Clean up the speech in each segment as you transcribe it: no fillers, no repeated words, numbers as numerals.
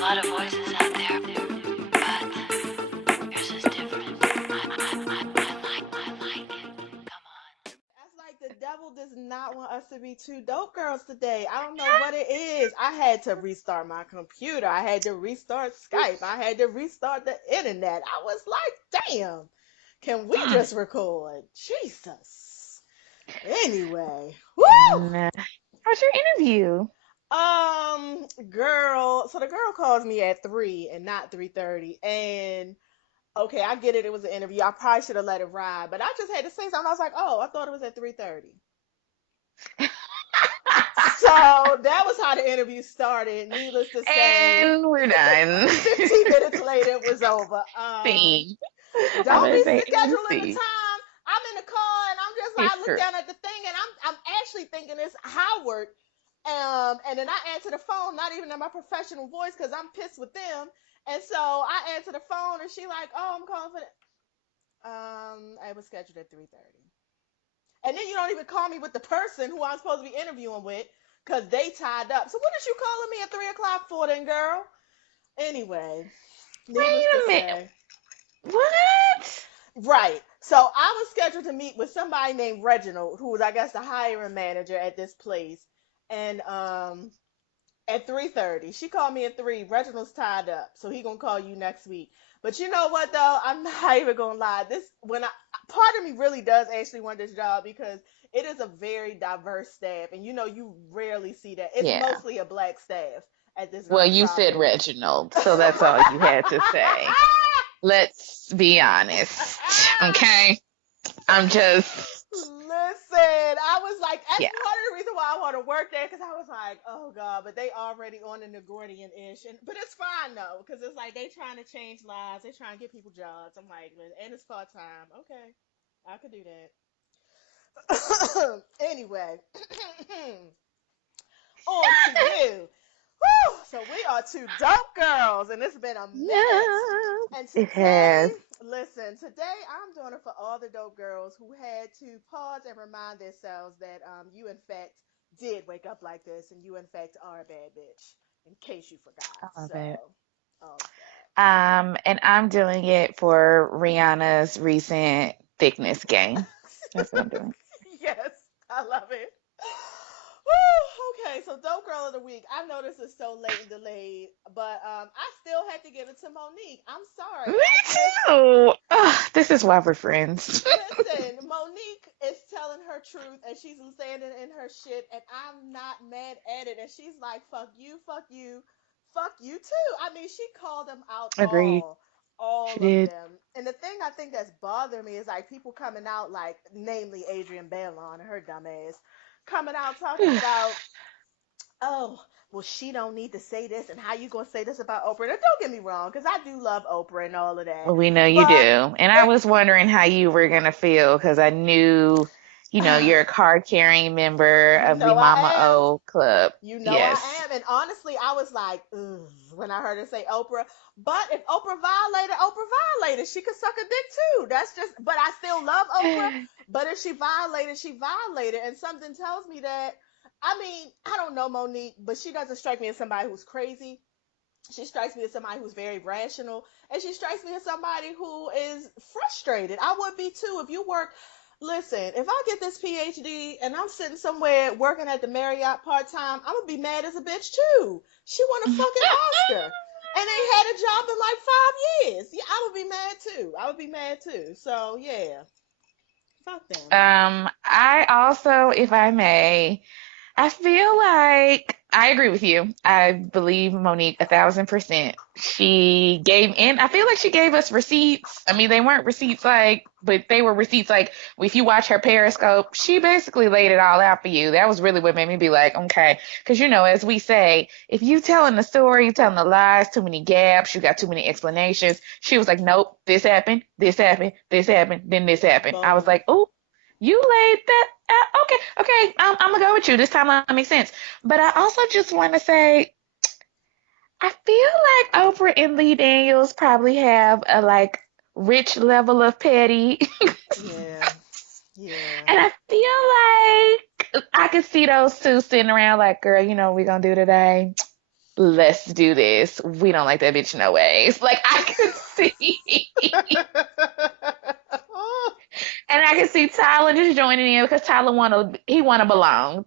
a lot of voices out there, but yours is different. I like it. Come on. That's like the devil does not want us to be two dope girls today. I don't know what it is. I had to restart my computer. I had to restart Skype. I had to restart the internet. I was like, damn, can we just record? Jesus. Anyway, woo! And how's your interview? Girl, so the girl calls me at 3 and not 3:30. And okay, I get it. It was an interview. I probably should have let it ride, but I just had to say something. I was like, oh, I thought it was at 3:30. So that was how the interview started. Needless to say, And we're done. 15 minutes later, it was over. See, I'm Don't gonna be say scheduling the see. time. I'm in the car and I'm just like, It's I look true. down at the thing and I'm actually thinking it's Howard. And then I answer the phone, not even in my professional voice because I'm pissed with them. And so I answer the phone and she like, oh, I'm calling for the I was scheduled at 3:30. And then you don't even call me with the person who I'm supposed to be interviewing with because they tied up. So what is you calling me at 3 o'clock for then, girl? Anyway, needless Wait to a minute. say. What? Right. So I was scheduled to meet with somebody named Reginald, who was, I guess, the hiring manager at this place. And at 3:30. She called me at 3. Reginald's tied up, so he gonna call you next week. But you know what though? I'm not even gonna lie. This when I part of me really does actually want this job because it is a very diverse staff, and you know you rarely see that. It's Yeah. mostly a black staff at this Well, you said nonprofit. Reginald, so that's all you had to say. Let's be honest, okay? I'm just, Listen, I was like, that's yeah. part of the reason why I want to work there because I was like, oh god, but they already on the Negordian ish, and but it's fine though because it's like they trying to change lives, they trying to get people jobs. I'm like, and it's part time. Okay, I could do that. Anyway, on to you. Woo! So we are two dope girls, and it's been a minute. Yeah, And it today, has. listen, today I'm doing it for all the dope girls who had to pause and remind themselves that you, in fact, did wake up like this, and you, in fact, are a bad bitch, in case you forgot. I love So, it. all of And I'm doing it for Rihanna's recent thickness gain. That's what I'm that. doing. Yes, I love it. Woo, okay, so dope girl of the week. I know this is so late and delayed, but I still had to give it to Monique. I'm sorry. Me I just too. Ugh, this is why we're friends. listen. Monique is telling her truth, and she's standing in her shit, and I'm not mad at it. And she's like, fuck you too." I mean, she called them out Agreed. She all of did. them. And the thing I think that's bothering me is like people coming out, like namely Adrienne Bailon and her dumb ass, coming out talking about, oh, well, she don't need to say this, and how you gonna say this about Oprah? Now, don't get me wrong, because I do love Oprah and all of that, Well, we know you but do. And I it, was wondering how you were going to feel because I knew, you're a card carrying member you of the know I Mama am. O Club. You know I Yes. am. And honestly, I was like, ugh, when I heard her say Oprah. But if Oprah violated, Oprah violated. She could suck a dick too. That's just, but I still love Oprah. But if she violated, she violated. And something tells me that, I mean, I don't know Monique, but she doesn't strike me as somebody who's crazy. She strikes me as somebody who's very rational, and she strikes me as somebody who is frustrated. I would be too if you work. Listen, if I get this PhD and I'm sitting somewhere working at the Marriott part time, I'm gonna be mad as a bitch too. She won a fucking Oscar and ain't had a job in like 5 years. Yeah, I would be mad too. I would be mad too. So yeah, fuck them. I also, if I may, I feel like I agree with you. I believe Monique 1,000%. She gave, and I feel like she gave us receipts. I mean, they weren't receipts like, but they were receipts like, if you watch her Periscope, she basically laid it all out for you. That was really what made me be like, okay. Because, as we say, if you telling the story, you telling the lies, too many gaps, you got too many explanations. She was like, nope, this happened, this happened, this happened, then this happened. I was Boom. like, oh, you laid that out. Okay, okay, I'm gonna go with you. This time that makes sense. But I also just want to say, I feel like Oprah and Lee Daniels probably have a like rich level of petty, Yeah. Yeah. and I feel like I could see those two sitting around like, girl, we gonna do today? let's do this. We don't like that bitch no ways. Like I could see, and I could see Tyler just joining in because Tyler wanna belong.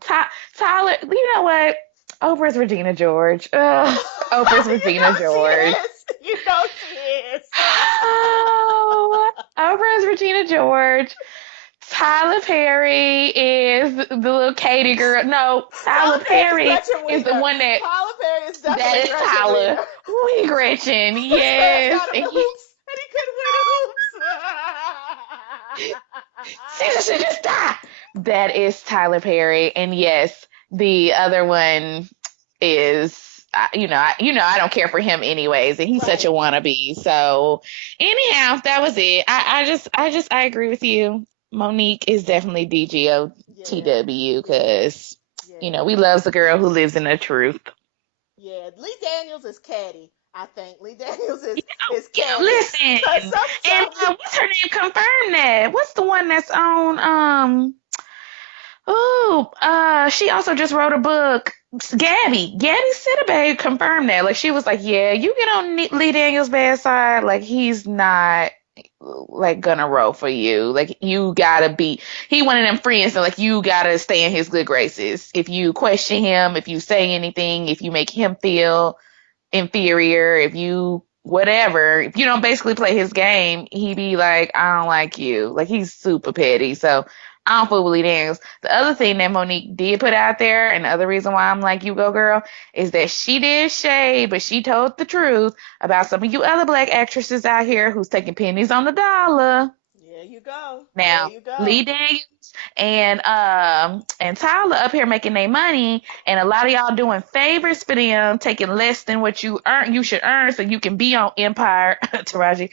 Tyler, you know what? Oprah's Regina George. Ugh, Oprah's You Regina know she George. is. You know she is. Oh, Oprah's Regina George. Tyler Perry is the little Katie girl. No, Tyler Tyler Perry is Perry Gretchen is the Wiener. one that Tyler Perry is that definitely is Gretchen Tyler. Wiener. We Gretchen, His parents yes. got him And the he hoops, and he couldn't wear the Caesar should just die. That is Tyler Perry, and yes, the other one is. I don't care for him anyways, and hoops. he's such a Right. wannabe. So, anyhow, that was it. I agree with you. Monique is definitely Yeah. DGOTW Yeah. because Yeah. we love the girl who lives in the truth. Yeah. Lee Daniels is catty. I think Lee Daniels is Yeah, catty. listen, Cause and some what's her name? Confirm that. What's the one that's on? Oh, she also just wrote a book. Gabby Sidibe confirmed that. Like she was like, yeah, you get on Lee Daniels' bad side. Like he's not like gonna roll for you. Like you gotta be. He one of them friends that like you gotta stay in his good graces. If you question him, if you say anything, if you make him feel inferior, if you whatever, if you don't basically play his game, he be like, I don't like you. Like he's super petty. So I don't fool with Lee Daniels. The other thing that Monique did put out there, and the other reason why I'm like, you go girl, is that she did shade, but she told the truth about some of you other black actresses out here who's taking pennies on the dollar. There you go. There Now, you Lee go. Daniels and Tyler up here making their money, and a lot of y'all doing favors for them, taking less than what you should earn, so you can be on Empire, Taraji,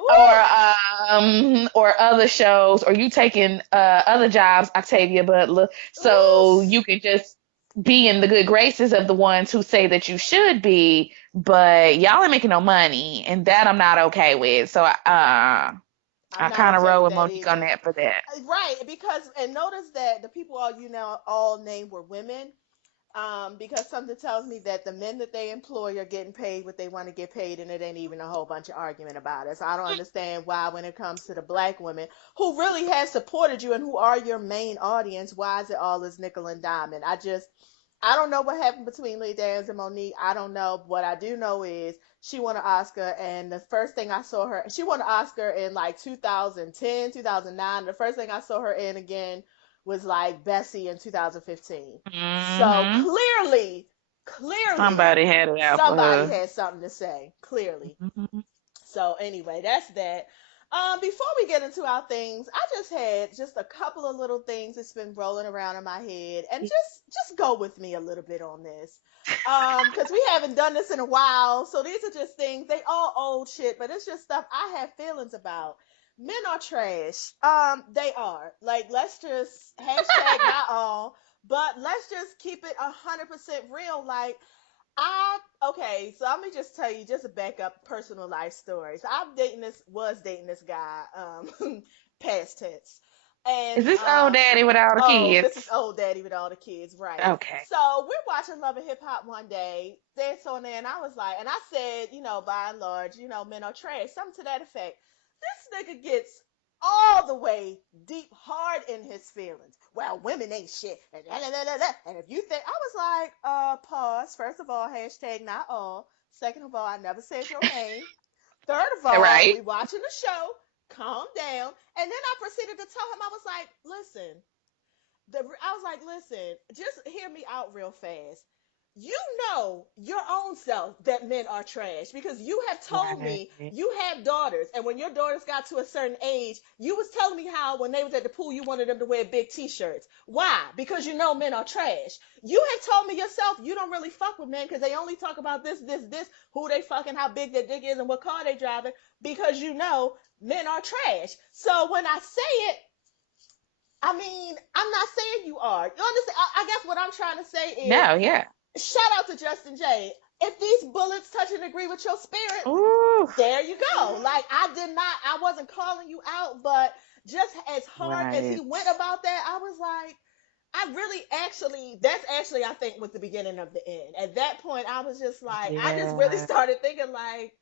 Ooh. or other shows, or you taking other jobs, Octavia Butler, Ooh. so you can just be in the good graces of the ones who say that you should be, but y'all ain't making no money, and that I'm not okay with. So I'm I not kind of okay roll with with that Monique on either. that for that. Right, because and notice that the people all named were women. Because something tells me that the men that they employ are getting paid what they want to get paid, and it ain't even a whole bunch of argument about it. So I don't understand why, when it comes to the black women who really have supported you and who are your main audience, why is it all this nickel and diamond? I don't know what happened between Lee Daniels and Monique. I don't know. What I do know is she won an Oscar, and the first thing I saw her, she won an Oscar in like 2010, 2009. The first thing I saw her in again was like Bessie in 2015. So Hmm. clearly, Somebody had it out for somebody her. had something to say. Clearly. Hmm. So anyway, that's that. Before we get into our things, I just had just a couple of little things that's been rolling around in my head, and just go with me a little bit on this, because we haven't done this in a while. So these are just things. They all old shit, but it's just stuff I have feelings about. Men are trash. They are. Like, let's just hashtag not all, but let's just keep it 100% real. Like, okay, so let me just tell you just a backup personal life story. So was dating this guy, past tense. Is And this old daddy with all the oh, this is kids? old daddy with all the kids, right? Okay. So we're watching Love and Hip Hop one day. That's on there, and I was like, and I said, by and large, men are trash, something to that effect. This nigga gets all the way deep hard in his feelings. Well, women ain't shit. And, da, da, da, da, da. And if you think, I was like, pause. First of all, hashtag not all. Second of all, I never said your name. Third of all, Right. we watching the show. Calm down. And then I proceeded to tell him, I was like, listen, I was like, listen, just hear me out real fast. You know your own self that men are trash, because you have told me Right. you have daughters, and when your daughters got to a certain age, you was telling me how when they was at the pool you wanted them to wear big t-shirts. Why? Because you know men are trash. You have told me yourself you don't really fuck with men because they only talk about this, who they fucking, how big their dick is, and what car they driving, because you know men are trash. So when I say it, I mean, I'm not saying you are. You understand? I guess what I'm trying to say is, No, yeah. shout out to Justin J. If these bullets touch and agree with your spirit, Ooh. there you go. Like, I wasn't calling you out, but just as hard as he Right. went about that, I was like, I really actually, that's actually, I think, was the beginning of the end. At that point, I was just like, I just really Yeah. started thinking, like,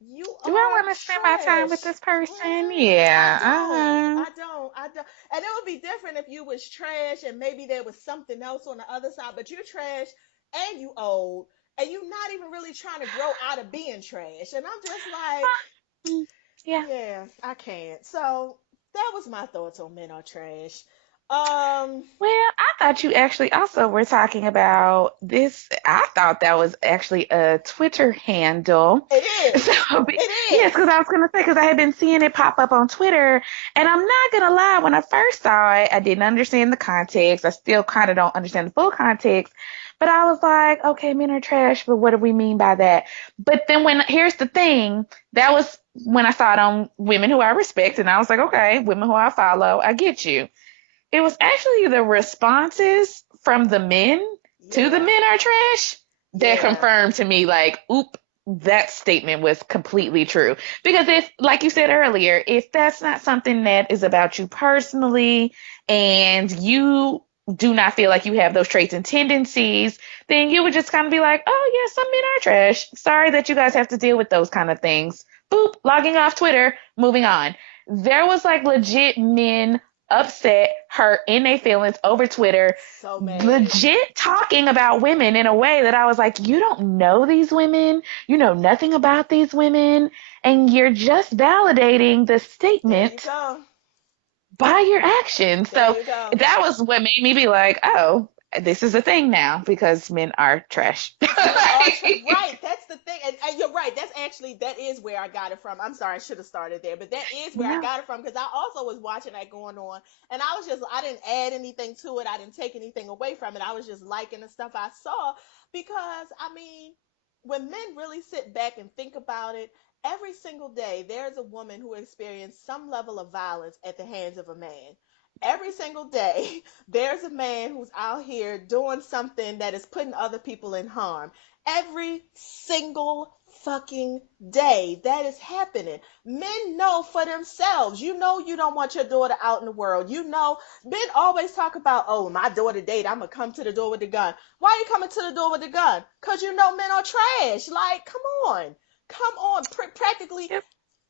you Do I are want to spend my time with trash. this person? Mm, I Yeah. don't. I don't. And it would be different if you was trash and maybe there was something else on the other side, but you're trash and you old and you're not even really trying to grow out of being trash. And I'm just like, Mm, yeah. yeah, I can't. So that was my thoughts on men are trash. Um, Well, I thought you actually also were talking about this. I thought that was actually a Twitter handle. it is. So, It yes, because is. I was going to say, because I had been seeing it pop up on Twitter. And I'm not going to lie, when I first saw it, I didn't understand the context. I still kind of don't understand the full context. But I was like, okay, men are trash, but what do we mean by that? But then here's the thing, that was when I saw it on women who I respect. And I was like, okay, women who I follow, I get you. It was actually the responses from the men to the Yeah. men are trash that Yeah. confirmed to me, like, oop, that statement was completely true. Because if, like you said earlier, if that's not something that is about you personally and you do not feel like you have those traits and tendencies, then you would just kind of be like, oh, yeah, some men are trash. Sorry that you guys have to deal with those kind of things. Boop, logging off Twitter, moving on. There was like legit men upset, hurt, in their feelings over Twitter, So mad. legit talking about women in a way that I was like, you don't know these women, you know nothing about these women, and you're just validating the There you statement go. by your actions. There So you go. that was what made me be like, oh, this is a thing now because men are trash. Men are right. That's the thing, and you're right. That's actually that is where I got it from. I'm sorry, I should have started there, but that is where I Yeah. got it from because I also was watching that going on, and I was just I didn't add anything to it. I didn't take anything away from it. I was just liking the stuff I saw because I mean, when men really sit back and think about it, every single day there's a woman who experienced some level of violence at the hands of a man. Every single day there's a man who's out here doing something that is putting other people in harm. Every single fucking day that is happening. Men know for themselves. You know you don't want your daughter out in the world. You know, men always talk about, oh, my daughter date, I'm gonna come to the door with the gun. Why are you coming to the door with the gun? Because you know men are trash. Like, come on. Come on. Practically Yep.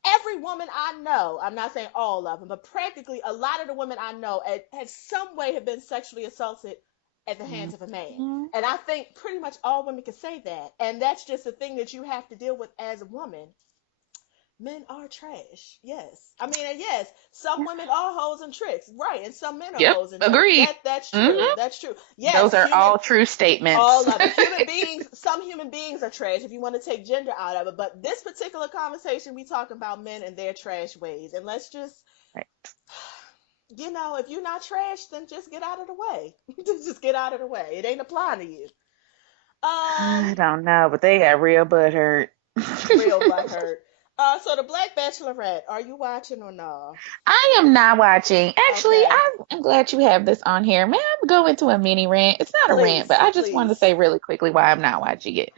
every woman I know, I'm not saying all of them, but practically a lot of the women I know have some way have been sexually assaulted at the hands of a man. Mhm. And I think pretty much all women can say that. And that's just a thing that you have to deal with as a woman. Men are trash. Yes. I mean, and yes, some women are hoes and tricks. Right. And some men are Yep. hoes and tricks. Agreed. That's true. Hmm. That's true. Those Yes, are all true statements. all of it. Human beings, some human beings are trash if you want to take gender out of it. But this particular conversation, we talking about men and their trash ways. And let's just, Right. if you're not trash, then just get out of the way. Just get out of the way. It ain't applying to you. I Um, don't know, but they got real butthurt. real butthurt. So the Black Bachelorette, are you watching or no? I am not watching. Actually, Okay, I'm glad you have this on here. May I go into a mini rant? It's not a rant, please, but I just wanted to please. say really quickly why I'm not watching it.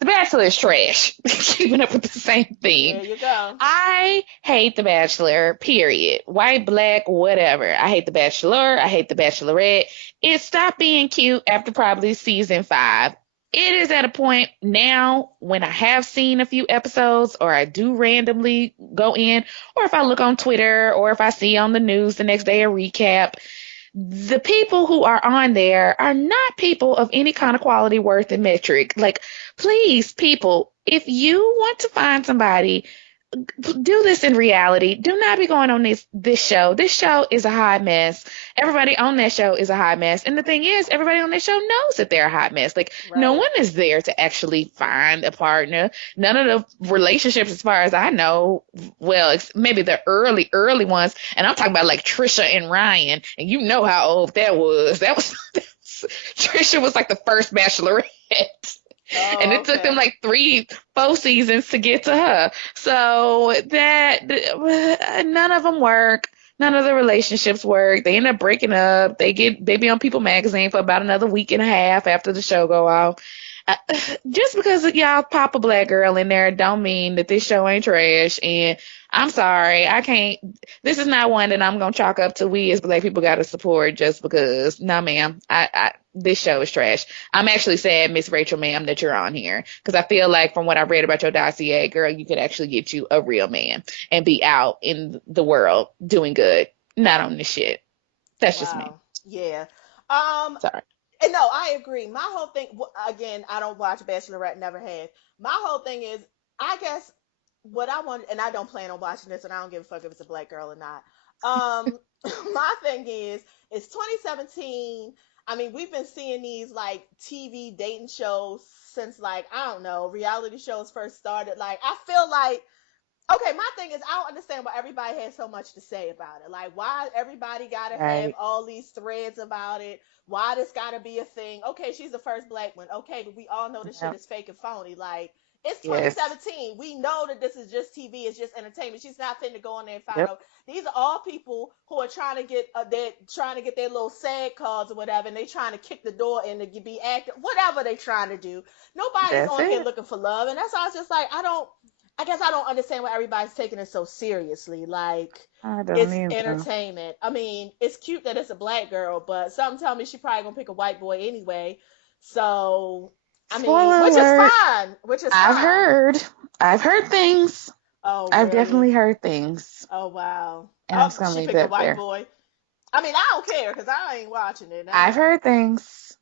The Bachelor is trash. Keeping up with the same theme. There you go. I hate The Bachelor, period. White, black, whatever. I hate The Bachelor. I hate The Bachelorette. It stopped being cute after probably season 5. It is at a point now when I have seen a few episodes or I do randomly go in, or if I look on Twitter or if I see on the news the next day a recap, the people who are on there are not people of any kind of quality, worth, and metric. Like, please, people, if you want to find somebody, do this in reality. Do not be going on this show. This show is a hot mess. Everybody on that show is a hot mess. And the thing is, everybody on that show knows that they're a hot mess. Like no Right. one is there to actually find a partner. None of the relationships, as far as I know, well, maybe the early ones. And I'm talking about like Trisha and Ryan. And you know how old that was. Trisha was like the first Bachelorette. And Oh, it took them okay. like 4 seasons to get to her. So that none of them work. None of the relationships work. They end up breaking up. They be on People magazine for about another week and a half after the show go off. I- just because y'all pop a black girl in there don't mean that this show ain't trash. And I'm sorry, I can't. This is not one that I'm gonna chalk up to we as black people got to support just because. No, ma'am. This show is trash. I'm actually sad, Miss Rachel, ma'am, that you're on here because I feel like from what I read about your dossier, girl, you could actually get you a real man and be out in the world doing good, not on this shit. That's just me. Wow. Yeah. Um, Sorry. and no, I agree. My whole thing, again, I don't watch Bachelorette, never have. My whole thing is, I guess what I want, and I don't plan on watching this, and I don't give a fuck if it's a black girl or not. Um, my thing is, it's 2017. I mean, we've been seeing these like TV dating shows since like, I don't know, reality shows first started. Like, I feel like, okay, my thing is I don't understand why everybody has so much to say about it. Like, why everybody gotta have Right. all these threads about it? Why this gotta be a thing? Okay, she's the first black one. Okay, but we all know this shit Yep. is fake and phony. Like, it's Yes. 2017. We know that this is just TV. It's just entertainment. She's not finna go in there and find Yep. out. These are all people who are trying to get their little SAG cards or whatever, and they trying to kick the door in to be active. Whatever they trying to do. Nobody's That's on here it. looking for love, and that's why I was just like, I guess I don't understand why everybody's taking it so seriously. Like, I don't it's either. entertainment. I mean, it's cute that it's a black girl, but something tell me she probably gonna pick a white boy anyway. So, I mean, Spoiler which is alert. fine. Which is I've fine. heard. I've heard things. Oh, I've really? definitely heard things. Oh, wow. And I'm Oh, just gonna she leave picked a that white there. boy. I mean, I don't care because I ain't watching it. I've heard things.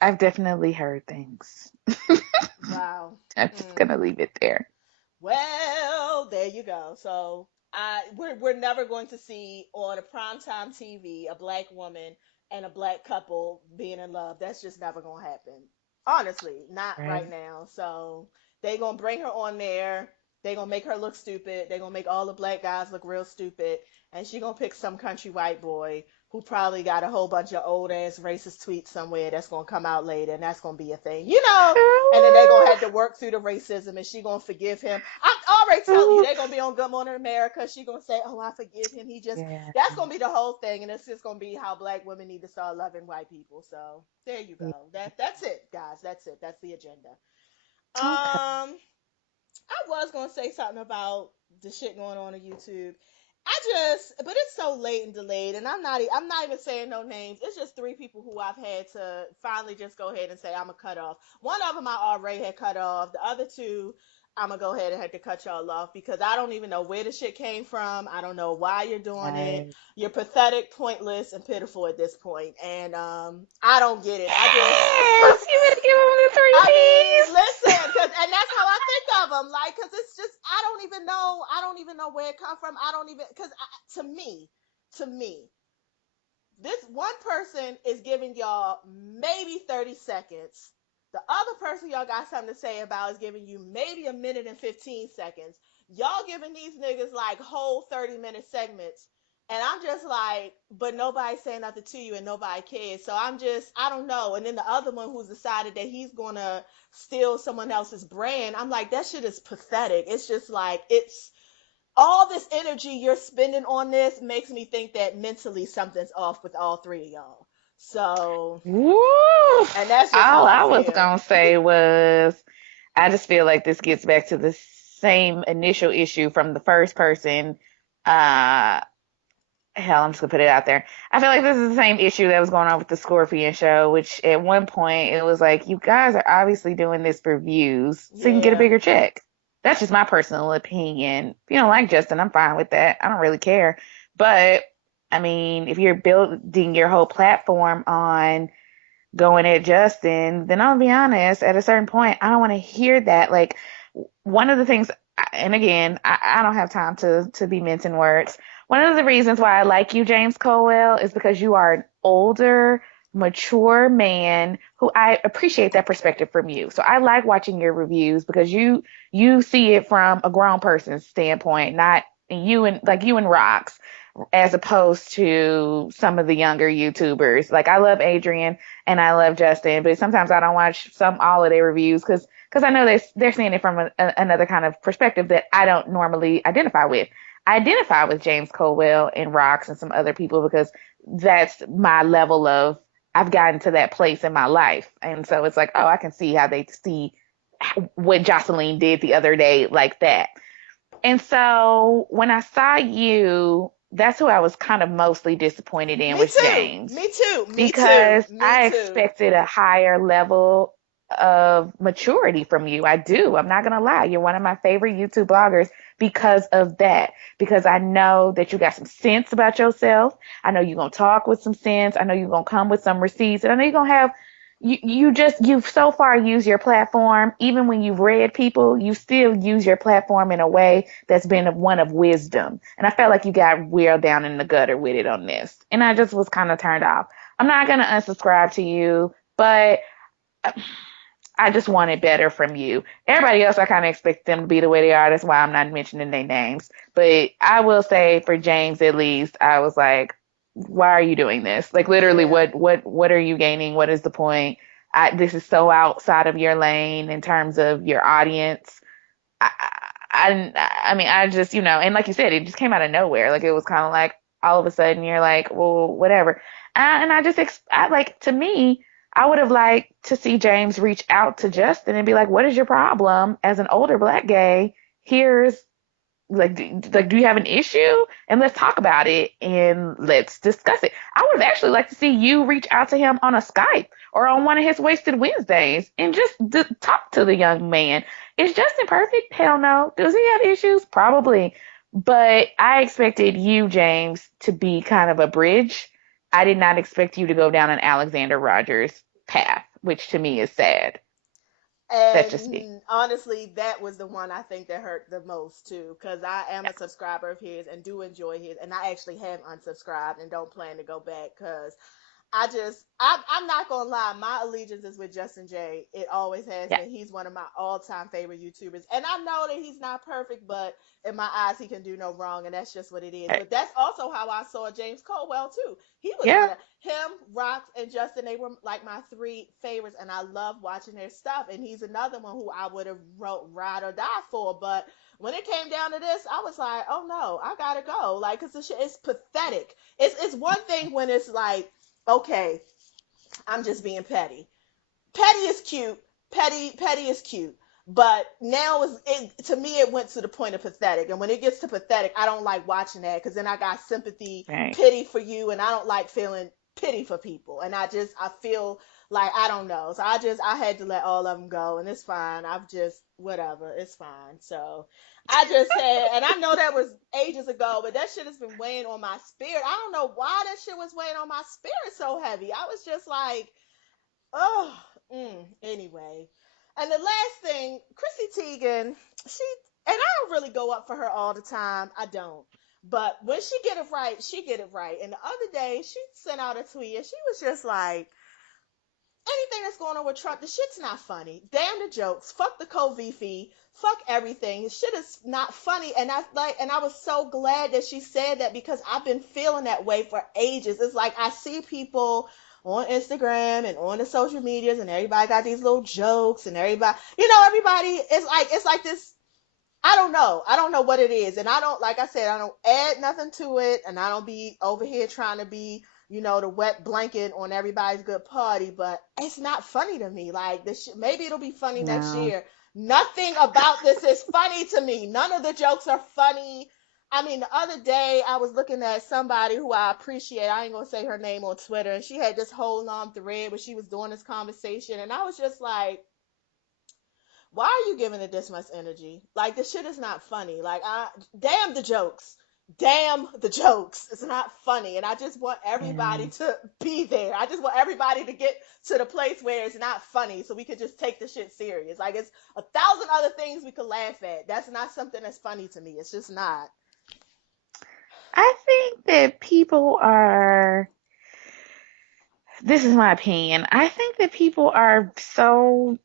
I've definitely heard things. Wow. I'm just Mm. gonna leave it there. Well, there you go. So we're never going to see on a primetime TV a black woman and a black couple being in love. That's just never gonna happen. Honestly, not right Right. now. So they gonna bring her on there. They gonna make her look stupid. They gonna make all the black guys look real stupid, and she gonna pick some country white boy who probably got a whole bunch of old ass racist tweets somewhere that's gonna come out later, and that's gonna be a thing, and then they gonna have to work through the racism, and she gonna forgive him. I'm already telling you, Ooh. they're gonna be on Good Morning America. She gonna say, "Oh, I forgive him. He just." Yeah. That's gonna be the whole thing, and it's just gonna be how black women need to start loving white people. So there you Yeah. go. That's it, guys. That's it. That's the agenda. Okay. I was gonna say something about the shit going on YouTube. But it's so late and delayed, and I'm not even saying no names. It's just three people who I've had to finally just go ahead and say I'm gonna cut off. One of them I already had cut off. The other two, I'm gonna go ahead and have to cut y'all off because I don't even know where the shit came from. I don't know why you're doing it. Right. You're pathetic, pointless, and pitiful at this point, and I don't get it. I just Yes, you better give him the three I mean, P's. listen, and that's how I think of them. Like, cause it's just I don't even know where it come from. I don't even, to me, this one person is giving y'all maybe 30 seconds. The other person y'all got something to say about is giving you maybe a minute and 15 seconds. Y'all giving these niggas like whole 30-minute segments. And I'm just like, but nobody's saying nothing to you and nobody cares. So I don't know. And then the other one who's decided that he's going to steal someone else's brand, I'm like, that shit is pathetic. It's just like, it's all this energy you're spending on this makes me think that mentally something's off with all three of y'all. So, Woo! and that's just how All I I was feel. gonna say was, I just feel like this gets back to the same initial issue from the first person. Uh, Hell, I'm just gonna put it out there. I feel like this is the same issue that was going on with the Scorpion show, which at one point it was like, you guys are obviously doing this for views so you can get a Yeah. bigger check. That's just my personal opinion. If you don't like Justin, I'm fine with that. I don't really care. But I mean, if you're building your whole platform on going at Justin, then I'll be honest, at a certain point, I don't want to hear that. Like, one of the things, and again, I don't have time to be mincing words. One of the reasons why I like you, James Colwell, is because you are an older, mature man who I appreciate that perspective from you. So I like watching your reviews because you see it from a grown person's standpoint, not you and Rocks, as opposed to some of the younger YouTubers. Like I love Adrian and I love Justin, but sometimes I don't watch some all of their reviews because I know they're seeing it from another kind of perspective that I don't normally identify with. I identify with James Colwell and Rocks and some other people because that's my level of I've gotten to that place in my life. And so it's like, oh, I can see how they see what Jocelyn did the other day like that. And so when I saw you, that's who I was kind of mostly disappointed in Me was too. James Me too. Me too. because Me I too. expected a higher level of maturity from you. I do. I'm not going to lie. You're one of my favorite YouTube bloggers because of that. Because I know that you got some sense about yourself. I know you're going to talk with some sense. I know you're going to come with some receipts. And I know you're going to have you've so far used your platform, even when you've read people, you still use your platform in a way that's been one of wisdom. And I felt like you got real down in the gutter with it on this. And I just was kind of turned off. I'm not going to unsubscribe to you, but I just wanted better from you. Everybody else, I kind of expect them to be the way they are. That's why I'm not mentioning their names. But I will say for James, at least, I was like, why are you doing this? Like literally, Yeah. what are you gaining? What is the point? This is so outside of your lane in terms of your audience. I, I mean, I just, and like you said, it just came out of nowhere. Like it was kind of like all of a sudden you're like, well, whatever. And I just, I like, to me, I would have liked to see James reach out to Justin and be like, what is your problem as an older black gay? Here's like, do you have an issue? And let's talk about it and let's discuss it. I would have actually liked to see you reach out to him on a Skype or on one of his Wasted Wednesdays and just talk to the young man. Is Justin perfect? Hell no. Does he have issues? Probably. But I expected you, James, to be kind of a bridge. I did not expect you to go down an Alexander Rogers path, which to me is sad. That's just me. And honestly, that was the one I think that hurt the most too, because I am Yeah. a subscriber of his and do enjoy his, and I actually have unsubscribed and don't plan to go back because I'm not gonna lie, my allegiance is with Justin J. It always has Yeah. been. He's one of my all-time favorite YouTubers, and I know that he's not perfect, but in my eyes, he can do no wrong, and that's just what it is. But that's also how I saw James Colwell too. He was Yeah. one of him, Rox, and Justin. They were like my three favorites, and I love watching their stuff. And he's another one who I would have wrote ride or die for, but when it came down to this, I was like, oh no, I gotta go, like, cause the shit is pathetic. It's one thing when it's like, okay, I'm just being petty. Petty is cute. Petty is cute. But now to me it went to the point of pathetic. And when it gets to pathetic, I don't like watching that because then I got sympathy, Right. pity for you, and I don't like feeling pity for people. And I feel like I don't know. So I had to let all of them go, and it's fine. I've just whatever, it's fine. So I just said, and I know that was ages ago, but that shit has been weighing on my spirit. I don't know why that shit was weighing on my spirit so heavy. I was just like, oh, anyway. And the last thing, Chrissy Teigen, she, and I don't really go up for her all the time. I don't. But when she get it right, she get it right. And the other day, she sent out a tweet and she was just like, anything that's going on with Trump, the shit's not funny. Damn the jokes. Fuck the COVID fee. Fuck everything. The shit is not funny. And I was so glad that she said that because I've been feeling that way for ages. It's like I see people on Instagram and on the social medias and everybody got these little jokes and everybody it's like this. I don't know. I don't know what it is. And I don't, like I said, I don't add nothing to it. And I don't be over here trying to be, the wet blanket on everybody's good party. But it's not funny to me. Like, maybe it'll be funny next No. year. Nothing about this is funny to me. None of the jokes are funny. I mean, the other day I was looking at somebody who I appreciate. I ain't going to say her name on Twitter. And she had this whole long thread where she was doing this conversation. And I was just like, why are you giving it this much energy? Like, this shit is not funny. Like, damn the jokes. Damn the jokes. It's not funny. And I just want Yeah. everybody to be there. I just want everybody to get to the place where it's not funny so we could just take the shit serious. Like, it's a thousand other things we could laugh at. That's not something that's funny to me. It's just not. I think that people are, this is my opinion. I think that people are so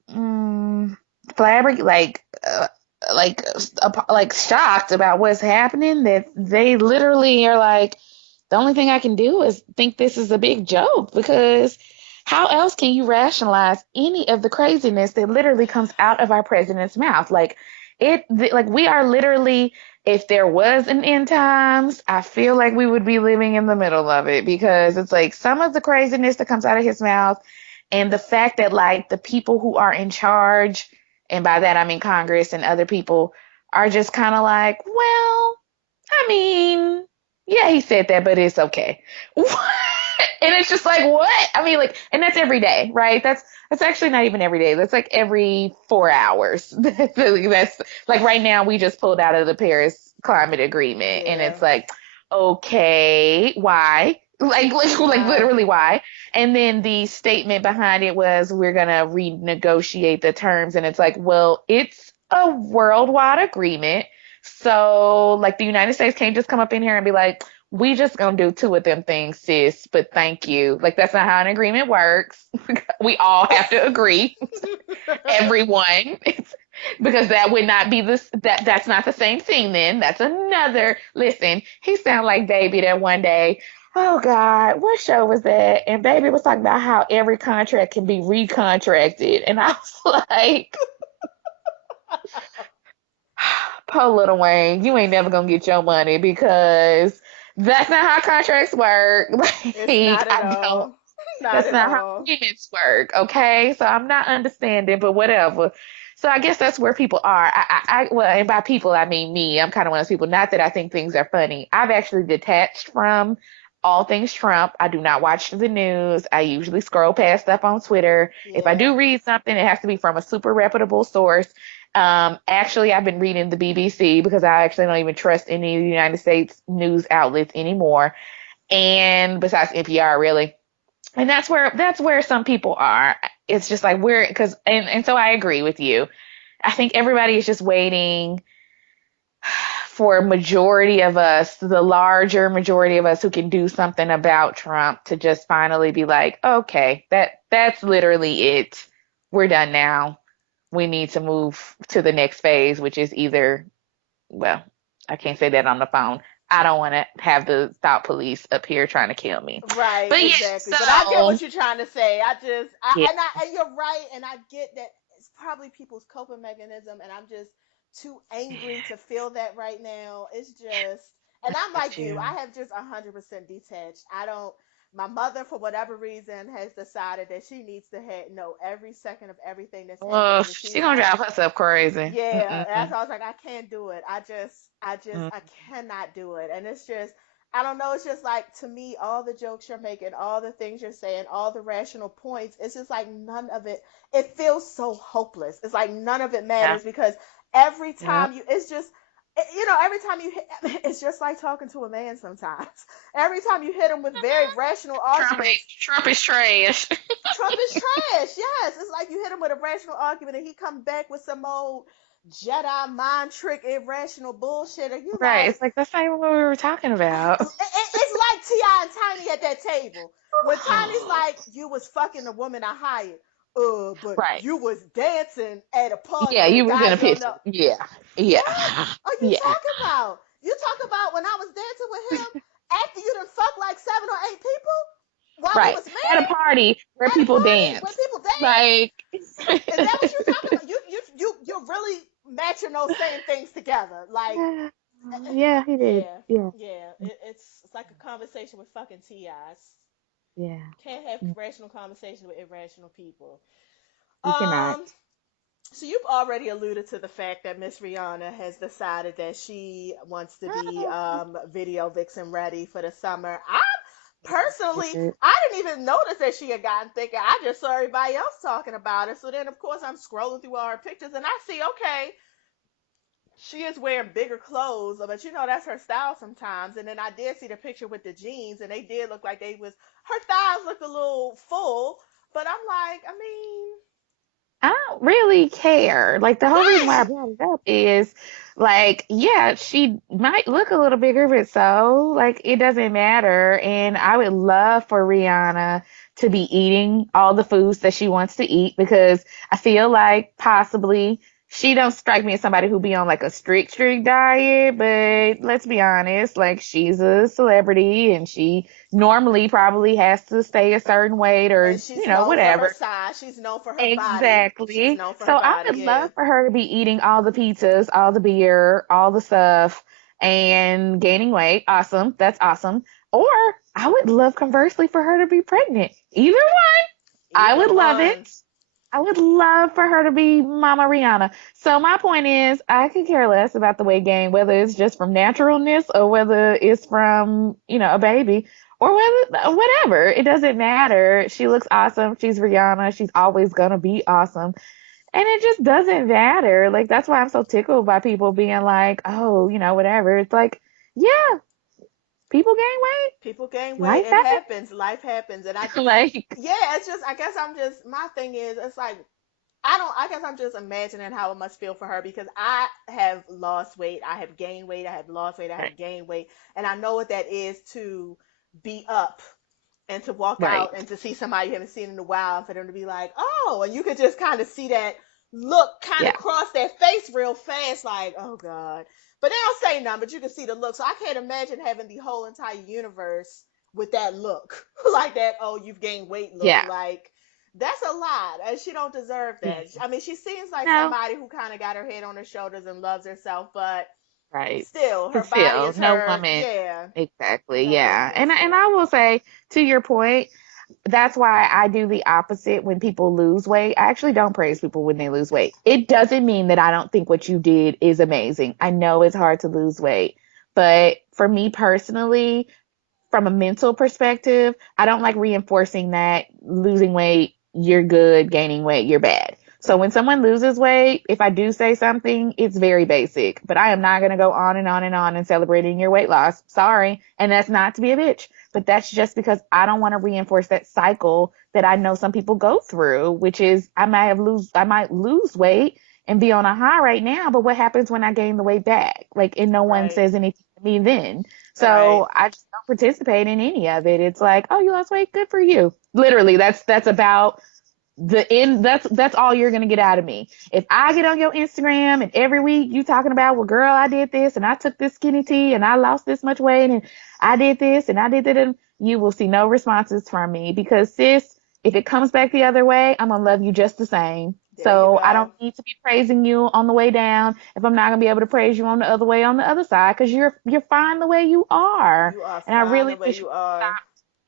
flabbergasted, like shocked about what's happening that they literally are like, the only thing I can do is think this is a big joke because how else can you rationalize any of the craziness that literally comes out of our president's mouth? Like, Like we are literally, if there was an end times, I feel like we would be living in the middle of it because it's like some of the craziness that comes out of his mouth and the fact that like the people who are in charge, and by that I mean Congress and other people, are just kind of like, well, I mean, yeah, he said that, but it's okay. And it's just like, what? I mean, like, and that's every day, right? That's actually not even every day. That's like every 4 hours. That's like right now we just pulled out of the Paris climate agreement, and Yeah. it's like, okay, why? Like Why? literally why? And then the statement behind it was we're gonna renegotiate the terms, and it's like, well, it's a worldwide agreement. So like the United States can't just come up in here and be like, we just gonna do two of them things, sis, but thank you. Like that's not how an agreement works. We all have to agree, everyone. Because that would not be this that's not the same thing then. That's another listen, he sounded like Baby that one day. Oh God, what show was that? And Baby was talking about how every contract can be recontracted. And I was like, poor little Wayne, you ain't never gonna get your money because that's not how contracts work. It's Like not at I don't. all. Not That's at not how all. agreements work. Okay, so I'm not understanding, but whatever. So I guess that's where people are. Well, and by people I mean me. I'm kind of one of those people. Not that I think things are funny. I've actually detached from all things Trump. I do not watch the news. I usually scroll past stuff on Twitter. If I Yeah. do read something, it has to be from a super reputable source. Actually, I've been reading the BBC because I actually don't even trust any of the United States news outlets anymore. And besides NPR, really. And that's where some people are. It's just like we're because and so I agree with you. I think everybody is just waiting for a majority of us, the larger majority of us who can do something about Trump to just finally be like, okay, that's literally it. We're done now. We need to move to the next phase, which is either, well, I can't say that on the phone. I don't want to have the thought police up here trying to kill me. Right, But yeah, exactly. But I get so what you're trying to say. yeah. And you're right, and I get that it's probably people's coping mechanism, and I'm just too angry to feel that right now. It's just, and I'm Me like you, too. I have just 100% detached. I don't. My mother, for whatever reason, has decided that she needs to know every second of everything that's Well, happening, and she she's gonna like, drive herself crazy. yeah, that's Mm-mm. why I was like, I can't do it. Mm. I cannot do it. And it's just, I don't know. It's just like to me, all the jokes you're making, all the things you're saying, all the rational points. It's just like none of it. It feels so hopeless. It's like none of it Yeah. matters because every Yeah. time it's just. Every time you hit, it's just like talking to a man sometimes. Every time you hit him with very rational arguments, Trump is trash. Trump is trash. Yes, it's like you hit him with a rational argument and he come back with some old Jedi mind trick irrational bullshit, and you Right. like, It's like that's not even what we were talking about. it's like Ti and Tiny at that table when Tiny's like, you was fucking the woman I hired. But Right. you was dancing at a party Yeah, with a you was in guy a you don't picture. know. Yeah. What Yeah. are you Yeah. talking about? You talk about when I was dancing with him after you done fucked like 7 or 8 people while we Right. was At a married party where at a people party when dance. people dance? Like Is that what you're talking about? You're really matching those same things together. Like, yeah, he did. yeah, Yeah. yeah. It's like a conversation with fucking TIs. Yeah. Can't have rational conversation with irrational people. You cannot. Um, so you've already alluded to the fact that Miss Rihanna has decided that she wants to be video vixen ready for the summer. I personally, I didn't even notice that she had gotten thicker. I just saw everybody else talking about it. So then, of course, I'm scrolling through all her pictures and I see, okay, she is wearing bigger clothes, but that's her style sometimes. And then I did see the picture with the jeans, and they did look like they was her thighs looked a little full. But I'm like, I mean, I don't really care. Like the whole reason why I right? brought it up is like, yeah, she might look a little bigger, but so like it doesn't matter. And I would love for Rihanna to be eating all the foods that she wants to eat because I feel like possibly she don't strike me as somebody who be on like a strict diet, but let's be honest, like she's a celebrity and she normally probably has to stay a certain weight And or, she's known for her whatever. size. She's known for her body. She's Exactly. known for So her I body. would Yeah. love for her to be eating all the pizzas, all the beer, all the stuff, and gaining weight. Awesome. That's awesome. Or I would love conversely for her to be pregnant. Either one, I Either would love it. one. I would love for her to be Mama Rihanna. So my point is, I could care less about the weight gain, whether it's just from naturalness or whether it's from, a baby or whether whatever. It doesn't matter. She looks awesome. She's Rihanna. She's always gonna be awesome. And it just doesn't matter. Like that's why I'm so tickled by people being like, oh, whatever. It's like, yeah, people gain weight. People gain weight. Life It happens. happens. Life happens. And Like, yeah, it's just, I guess I'm just, my thing is, it's like, I guess I'm just imagining how it must feel for her because I have lost weight. I have gained weight. I have lost weight. I right, have gained weight. And I know what that is to be up and to walk right, out and to see somebody you haven't seen in a while and for them to be like, oh, and you could just kind of see that look kind of yeah, cross their face real fast, like, oh God. But they don't say nothing, but you can see the look. So I can't imagine having the whole entire universe with that look. Like that, oh, you've gained weight look. yeah, Like that's a lot. And she don't deserve that. yeah. I mean, she seems like No, somebody who kind of got her head on her shoulders and loves herself, but right. still her But body still, is no her, woman. yeah. Exactly. No, Yeah. And it's and not. I will say to your point, that's why I do the opposite when people lose weight. I actually don't praise people when they lose weight. It doesn't mean that I don't think what you did is amazing. I know it's hard to lose weight, but for me personally, from a mental perspective, I don't like reinforcing that losing weight, you're good, gaining weight, you're bad. So when Hmm. someone loses weight, if I do say something, it's very basic, but I am not going to go on and on and on and celebrating your weight loss. Sorry. And that's not to be a bitch, but that's just because I don't want to reinforce that cycle that I know some people go through, which is I might lose weight and be on a high right now, but what happens when I gain the weight back? Like, and no one Right. says anything to me then. Right. So I just don't participate in any of it. It's like, oh, you lost weight, good for you. Literally, that's about the end. That's all you're gonna get out of me. If I get on your Instagram and every week you talking about, well, girl, I did this and I took this skinny tea and I lost this much weight and I did this and I did that, and you will see no responses from me because sis, if it comes back the other way, I'm gonna love you just the same. There you So I go. don't need to be praising you on the way down if I'm not gonna be able to praise you on the other way on the other side because you're fine the way you are. You are And I fine the really way wish we you are.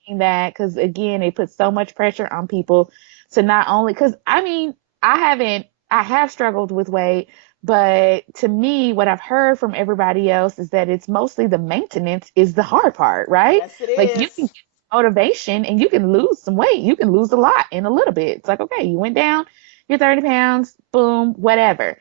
doing that because again, it puts so much pressure on people to not only because I mean, I have struggled with weight, but to me, what I've heard from everybody else is that it's mostly the maintenance is the hard part, right? Yes, it Like you can is. get motivation and you can lose some weight. You can lose a lot in a little bit. It's like, okay, you went down, you're 30 pounds, boom, whatever.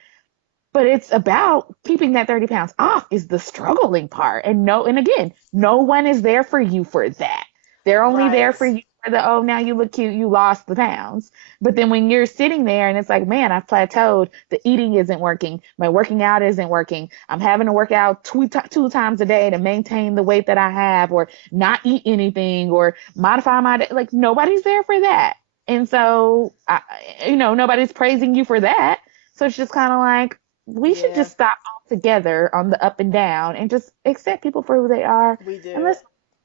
But it's about keeping that 30 pounds off is the struggling part. And again, no one is there for you for that. They're only there Right. for you for the, oh, now you look cute, you lost the pounds. But then when you're sitting there and it's like, man, I've plateaued, the eating isn't working, my working out isn't working, I'm having to work out two times a day to maintain the weight that I have, or not eat anything, or modify my, like, nobody's there for that. And so, nobody's praising you for that. So it's just kind of like, we should Yeah, just stop altogether on the up and down and just accept people for who they are. we And do. let's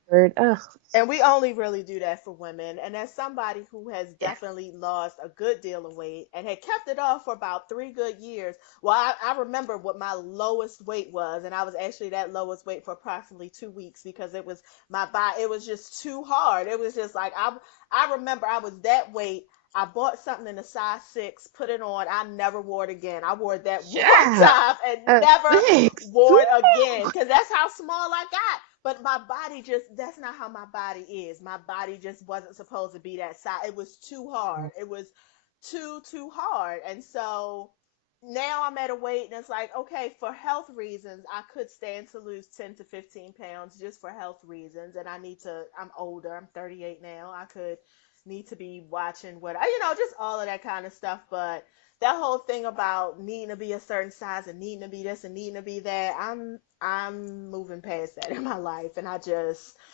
word. Ugh. And we only really do that for women. And as somebody who has Yeah. definitely lost a good deal of weight and had kept it off for about 3 good years, well, I remember what my lowest weight was. And I was actually that lowest weight for approximately 2 weeks because it was my body, it was just too hard. It was just like, I remember I was that weight. I bought something in a size 6, put it on. I never wore it again. I wore that one Yeah. time and never Thanks. wore it again Ooh. because that's how small I got. But my body just, that's not how my body is. My body just wasn't supposed to be that size. It was too hard. It was too hard. And so now I'm at a weight and it's like, okay, for health reasons, I could stand to lose 10 to 15 pounds just for health reasons. And I'm older. I'm 38 now. I could need to be watching just all of that kind of stuff. But that whole thing about needing to be a certain size and needing to be this and needing to be that, I'm moving past that in my life, and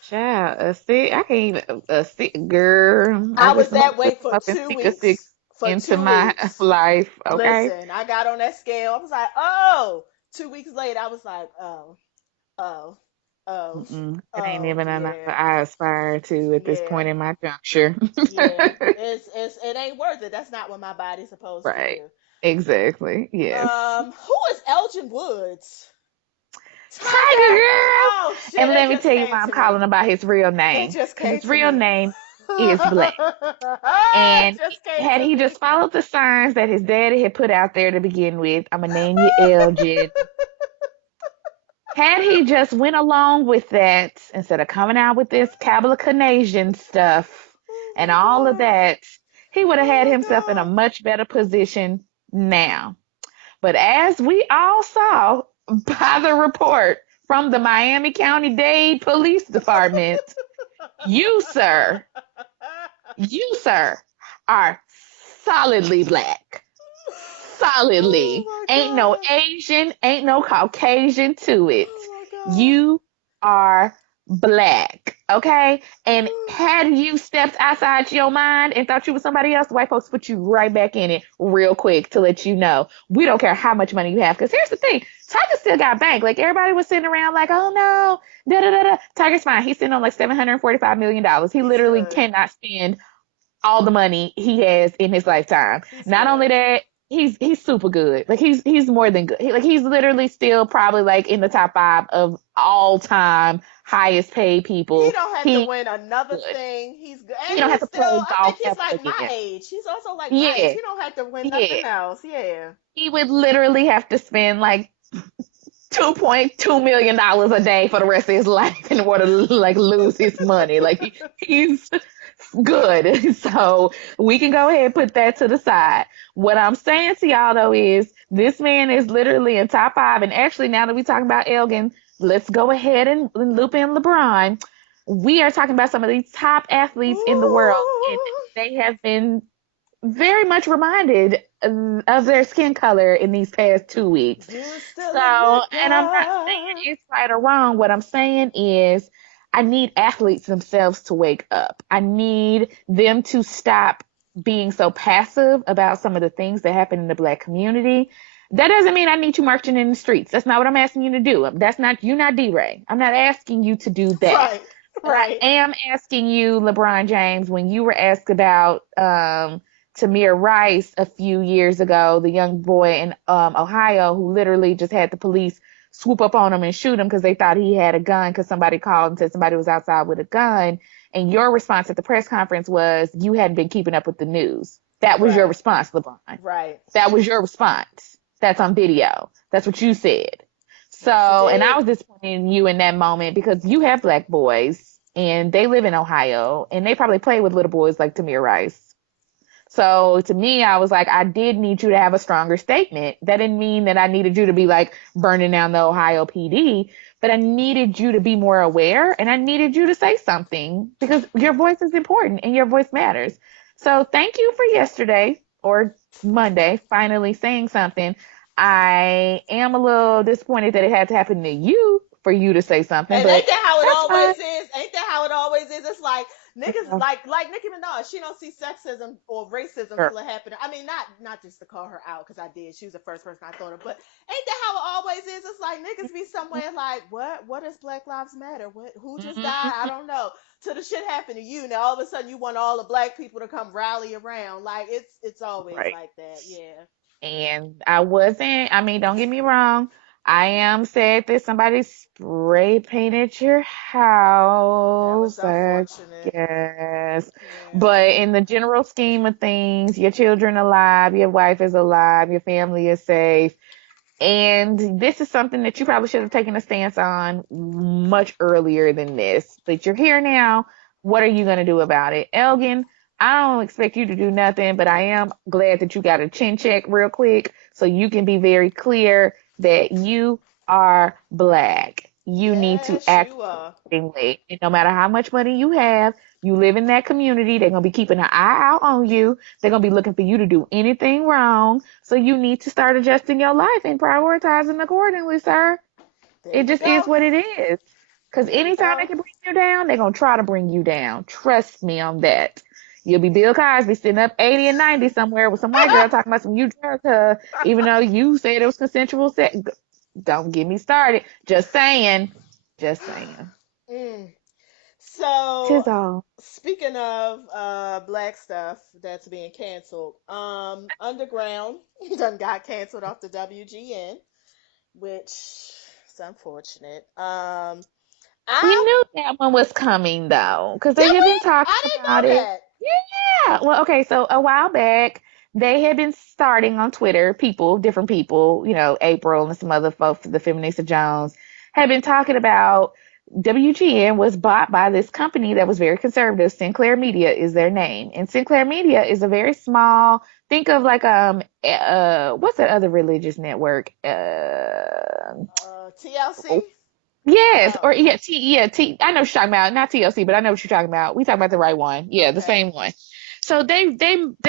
Child, a stick. I can't even a stick, girl. I I was wish somebody that would way come for up and two stick a stick. weeks. for into 2 my weeks. life. Okay. Listen, I got on that scale. I was like, oh. 2 weeks later, I was like, oh, oh, oh, Mm-mm. It ain't oh, even a number yeah, I aspire to at this yeah, point in my juncture. yeah. It ain't worth it. That's not what my body's supposed to Right. do. Exactly. Yes. Who is Elgin Woods? Tiger Tiger. girl. Oh shit, And let it me just tell you came why I'm to me. calling him by his real It name. just Because came his to real me. name is Black. It And just came had to he me. just followed the signs that his daddy had put out there to begin with, I'm gonna name you Elgin. Had he just went along with that instead of coming out with this Canadian stuff Oh and my all of god. that, he would have had Oh himself in a my much better position now. But as we all saw by the report from the Miami County-Dade Police Department, you, sir, you, sir, are solidly Black. Oh Solidly. my Ain't no god. Asian, ain't no Caucasian to it. Oh my god. You are Black. Okay? And had you stepped outside your mind and thought you was somebody else, white folks put you right back in it real quick to let you know. We don't care how much money you have. Because here's the thing, Tiger still got bank. Like everybody was sitting around like, oh no, da da da da. Tiger's fine. He's sitting on like $745 million. He He's literally good. cannot spend all the money he has in his lifetime. He's Not good. only that, he's super good. Like he's more than good. He's literally still probably like in the top five of all time highest paid He people. don't have to He win another good. thing. He's good. He And don't have he's to still, play I think golf he's ever like my again. age. He's also like my age. Yeah, He don't have to win yeah. nothing else. Yeah. He would literally have to spend like $2.2 million a day for the rest of his life in order to like lose his money. Like he's good. So we can go ahead and put that to the side. What I'm saying to y'all though is this man is literally in top five. And actually, now that we're talking about Elgin, let's go ahead and loop in LeBron. We are talking about some of these top athletes in the world, and Ooh. they have been very much reminded of their skin color in these past 2 weeks. You're still a So, and I'm not saying nigga. it's right or wrong. What I'm saying is, I need athletes themselves to wake up. I need them to stop being so passive about some of the things that happen in the Black community. That doesn't mean I need you marching in the streets. That's not what I'm asking you to do. That's not, you're not D-Ray. I'm not asking you to do that. Right. But I Right. am asking you, LeBron James, when you were asked about Tamir Rice a few years ago, the young boy in Ohio who literally just had the police swoop up on him and shoot him because they thought he had a gun because somebody called and said somebody was outside with a gun. And your response at the press conference was you hadn't been keeping up with the news. That was your Right. response, LeBron. Right. That was your response. That's on video. That's what you said. So, Yes, it and I did. was disappointed in you in that moment because you have Black boys and they live in Ohio and they probably play with little boys like Tamir Rice. So to me, I was like, I did need you to have a stronger statement. That didn't mean that I needed you to be like burning down the Ohio PD, but I needed you to be more aware and I needed you to say something because your voice is important and your voice matters. So thank you for yesterday or Monday finally saying something. I am a little disappointed that it had to happen to you for you to say something, And but ain't that how it that's fine. always is? Ain't that how it always is? It's like niggas like Nicki Minaj. She don't see sexism or racism Sure. till it happened. I mean, not just to call her out because I did. She was the first person I thought of. But ain't that how it always is? It's like niggas be somewhere like, what? What is Black Lives Matter? What? Who just died? I don't know. Till the shit happened to you. Now all of a sudden you want all the Black people to come rally around. Like it's always Right. like that. Yeah. And I wasn't, I mean, don't get me wrong. I am sad that somebody spray painted your That was house, I unfortunate. guess. Yeah. But in the general scheme of things, your children alive, your wife is alive, your family is safe. And this is something that you probably should have taken a stance on much earlier than this. But you're here now. What are you going to do about it? Elgin, I don't expect you to do nothing, but I am glad that you got a chin check real quick so you can be very clear that you are Black. You need to Yes, act you are. accordingly. And no matter how much money you have, you live in that community. They're going to be keeping an eye out on you. They're going to be looking for you to do anything wrong. So you need to start adjusting your life and prioritizing accordingly, sir. There It you just is go. what it is. Because There you anytime they go. can bring you down, they're going to try to bring you down. Trust me on that. You'll be Bill Cosby sitting up 80 and 90 somewhere with some white girl talking about some you drugged her, even though you said it was consensual sex. Don't get me started. Just saying. Just saying. Mm. So Tis all. speaking of black stuff that's being canceled, Underground done got canceled off the WGN, which is unfortunate. We I knew that one was coming though, because did they had been we? talking I didn't about know it. that. Yeah. Well, okay. So a while back, they had been starting on Twitter, different people, April and some other folks, the Feminista Jones, had been talking about WGN was bought by this company that was very conservative. Sinclair Media is their name. And Sinclair Media is a very small, think of like, what's that other religious network? TLC. Yes, or Oh, yeah, I know what you're talking about, not TLC, but I know what you're talking about. We talking about the right one. Yeah, the okay. same one. So they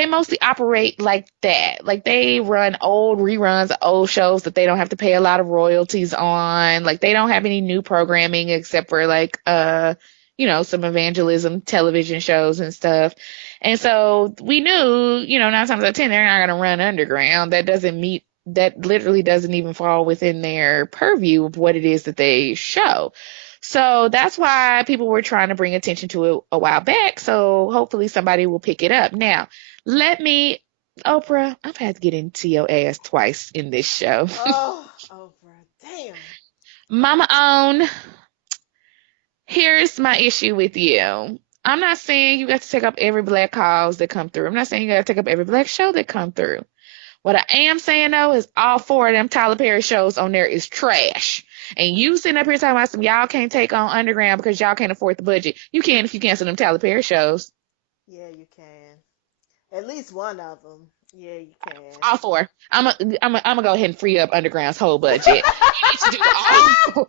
mostly operate like that. Like they run old reruns of old shows that they don't have to pay a lot of royalties on. Like they don't have any new programming except for like some evangelism television shows and stuff. And so we knew, 9 times out of 10 they're not gonna run underground. That literally doesn't even fall within their purview of what it is that they show. So that's why people were trying to bring attention to it a while back. So hopefully somebody will pick it up. Now, let me, Oprah, I've had to get into your ass twice in this show. Oh, Oprah. Damn. Mama own, here's my issue with you. I'm not saying you got to take up every black cause that come through. I'm not saying you got to take up every black show that come through. What I am saying though is all four of them Tyler Perry shows on there is trash. And you sitting up here talking about some y'all can't take on Underground because y'all can't afford the budget. You can if you cancel them Tyler Perry shows. Yeah, you can. At least one of them. Yeah, you can. All four. I'm gonna go ahead and free up Underground's whole budget. You need to do all.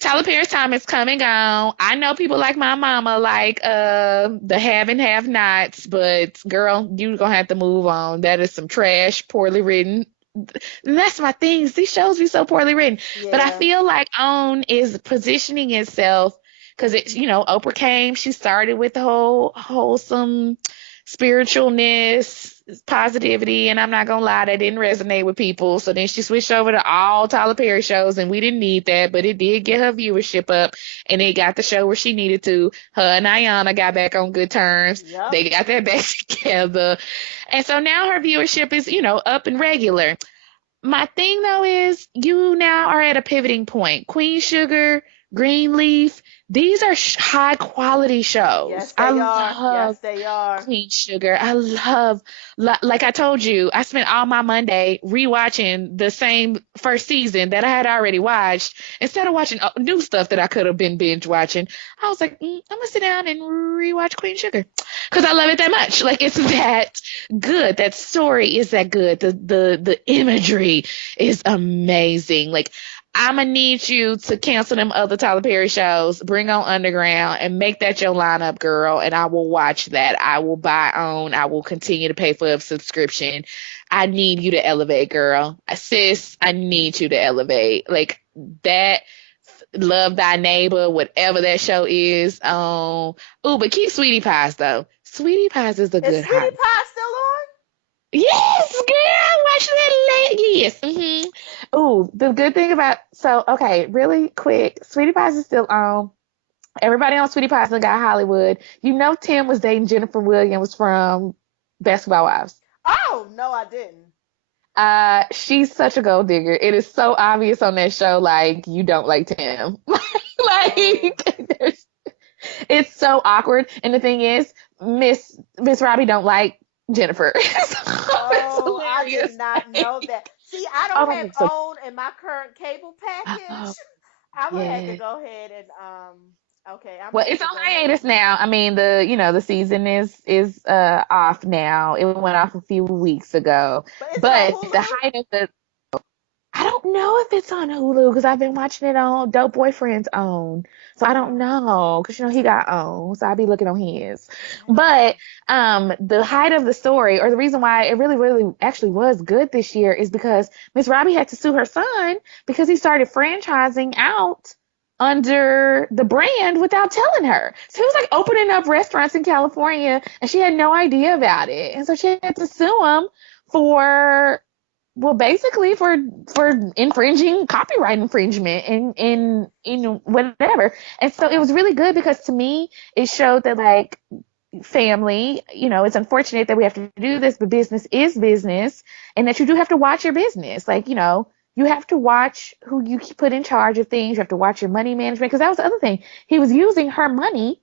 Tyler Perry's time is coming on. I know people like my mama like the have and have nots, but girl, you gonna have to move on. That is some trash, poorly written. And that's my thing. These shows be so poorly written. But I Yeah. feel like OWN is positioning itself because Oprah came, she started with the whole wholesome spiritualness, positivity, and I'm not gonna lie, that didn't resonate with people. So then she switched over to all Tyler Perry shows, and we didn't need that, but it did get her viewership up, and it got the show where she needed to. Her and Ayana got back on good terms. Yep. They got that back together. And so now her viewership is, up and regular. My thing though is you now are at a pivoting point. Queen Sugar, Greenleaf, these are high quality shows. Yes, I they are. love Yes, they are. Queen Sugar. I love, like I told you, I spent all my Monday rewatching the same first season that I had already watched instead of watching new stuff that I could have been binge watching. I was like, I'm gonna sit down and rewatch Queen Sugar because I love it that much. Like it's that good. That story is that good. The imagery is amazing. Like I'm gonna need you to cancel them other Tyler Perry shows, bring on Underground, and make that your lineup, girl. And I will watch that. I will buy on. I will continue to pay for a subscription. I need you to elevate, girl. Sis, I need you to elevate. Like that. Love Thy Neighbor, whatever that show is. But keep Sweetie Pies though. Sweetie Pies is a Is good Sweetie hot. Pie still on? Yes, girl, watch that late. Yes. Ooh, the good thing about okay, really quick, Sweetie Pies is still on. Everybody on Sweetie Pies done got Hollywood. Tim was dating Jennifer Williams from Basketball Wives. Oh, no, I didn't. She's such a gold digger. It is so obvious on that show, like you don't like Tim. Oh. like it's so awkward. And the thing is, Miss Robbie don't like Jennifer. So it's Oh, I did hilarious. not know that. See, I don't have Oh, so OWN in my current cable package. oh, I'm gonna have to yeah. go ahead and okay, I'm Well, gonna have it's on to go ahead and hiatus now. I mean, the season is off now. It went off a few weeks ago. but is it on But the Hulu? height of the I don't know if it's on Hulu because I've been watching it on Dope Boyfriend's own. So I don't Mm-hmm. know because he got own. So I'll be looking on his. Okay. But the height of the story, or the reason why it really, really actually was good this year, is because Miss Robbie had to sue her son because he started franchising out under the brand without telling her. So he was like opening up restaurants in California and she had no idea about it. And so she had to sue him for well basically for infringing copyright infringement in whatever. And so it was really good because to me it showed that like family, it's unfortunate that we have to do this, but business is business and that you do have to watch your business. Like, you have to watch who you put in charge of things. You have to watch your money management because that was the other thing. He was using her money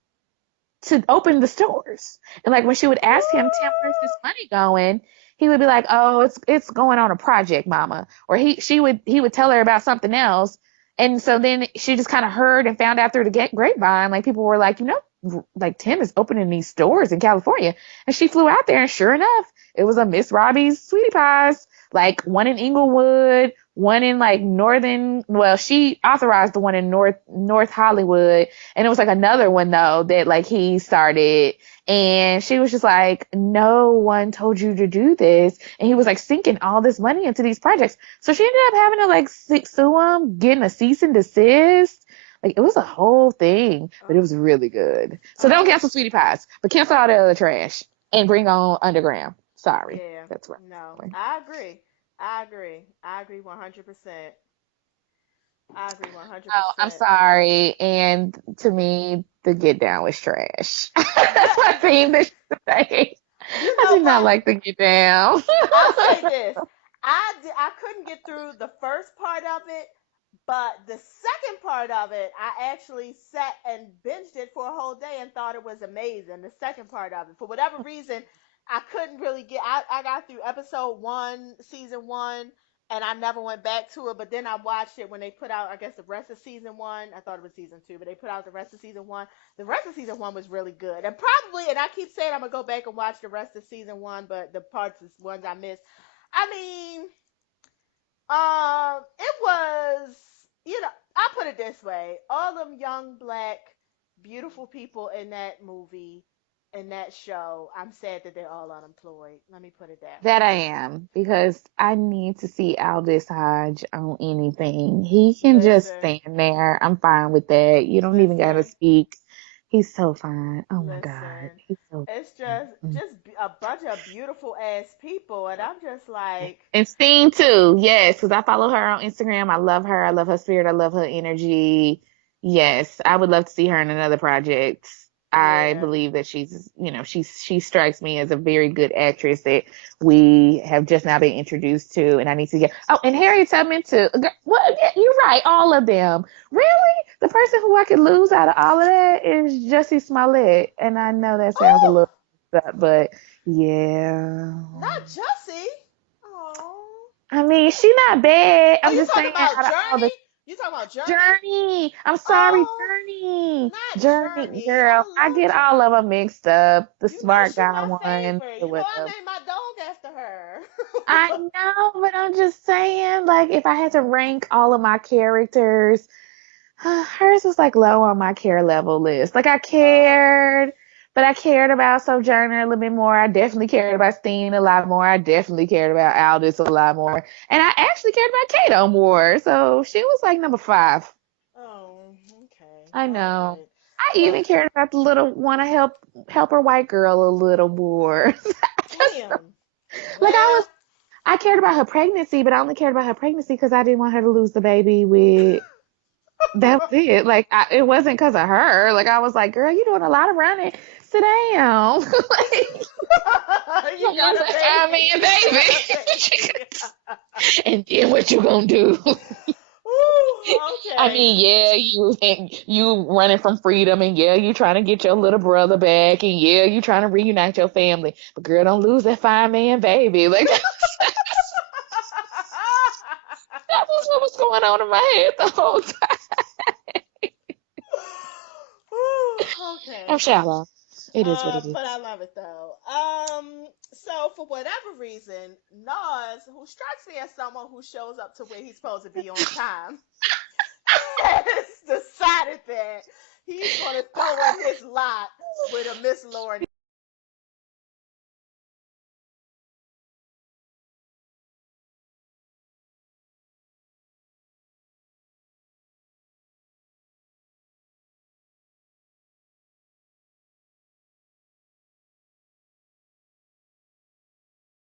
to open the stores. And like when she would ask him, Tim, where's this money going? He would be like, oh, it's going on a project, mama. Or he would tell her about something else. And so then she just kind of heard and found out through the grapevine, like people were like, like Tim is opening these stores in California. And she flew out there and sure enough, it was a Miss Robbie's Sweetie Pies, like one in Inglewood, one in like she authorized the one in North Hollywood. And it was like another one though that like he started and she was just like, no one told you to do this. And he was like sinking all this money into these projects. So she ended up having to like sue him, getting a cease and desist. Like it was a whole thing, but it was really good. So don't cancel Sweetie Pies, but cancel all the other trash and bring on Underground. Sorry. Yeah. That's right. No, I agree. I agree. I agree 100%. I agree Oh, I'm 100%. sorry. And to me, the Get Down was trash. That's my theme this today. You I know did not what? like the Get Down. I'll say this. I couldn't get through the first part of it, but the second part of it, I actually sat and binged it for a whole day and thought it was amazing. The second part of it, for whatever reason, I couldn't really get. I got through episode one, season one, and I never went back to it. But then I watched it when they put out, I guess, the rest of season one. I thought it was season two, but they put out the rest of season one. The rest of season one was really good, and probably, and I keep saying I'm gonna go back and watch the rest of season one, but the parts, ones I missed. I mean, it was, I put it this way: all them young black, beautiful people in that movie, in that show. I'm sad that they're all unemployed. Let me put it that That way. I am because I need to see Aldous Hodge on anything. He can just Listen, stand there. I'm fine with that. You don't even gotta listen, speak. He's so fine. Oh my God. listen. He's so It's fine. a bunch of beautiful ass people, and I'm just like, And Steen too. Yes, because I follow her on Instagram. I love her. I love her spirit. I love her energy. Yes, I would love to see her in another project. I yeah. believe that she strikes me as a very good actress that we have just now been introduced to, and I need to get. Oh, and Harriet Tubman too. Well, yeah, you're right, all of them. Really, the person who I could lose out of all of that is Jussie Smollett, and I know that sounds a Oh, little, but yeah. not Jussie. Oh. I mean, she not bad. Oh, I'm you just talking saying about out of all Journey? the You talking about Journey? Journey. I'm sorry, Oh, Journey. not Journey, Journey. girl. I I love get all of them mixed up. The You know smart she guy my one, favorite. the You know whatever. I named my dog after her. I know, but I'm just saying, like, if I had to rank all of my characters, hers was like low on my care level list. Like I Oh. cared, but I cared about Sojourner a little bit more. I definitely cared about Steen a lot more. I definitely cared about Aldous a lot more. And I actually cared about Kato more. So she was like number 5. Oh, okay. I All know. right. I Well, even cared about the little want to help her white girl a little more. Just damn. like Well, I cared about her pregnancy, but I only cared about her pregnancy because I didn't want her to lose the baby with that was it. Like it wasn't because of her. Like I was like, girl, you're doing a lot of running. Sit down. Like you you got lose a that five baby. million, You got a baby. baby. And then what you gonna do? Ooh, I okay. mean, yeah, you running from freedom, and yeah, you trying to get your little brother back, and yeah, you trying to reunite your family. But girl, don't lose that 5 man baby. Like that was what was going on in my head the whole time. Ooh, I'm okay. shallow. It is what it But I is. love it though. So for whatever reason, Nas, who strikes me as someone who shows up to where he's supposed to be on time, has decided that he's going to throw in his lot with a Miss Lauren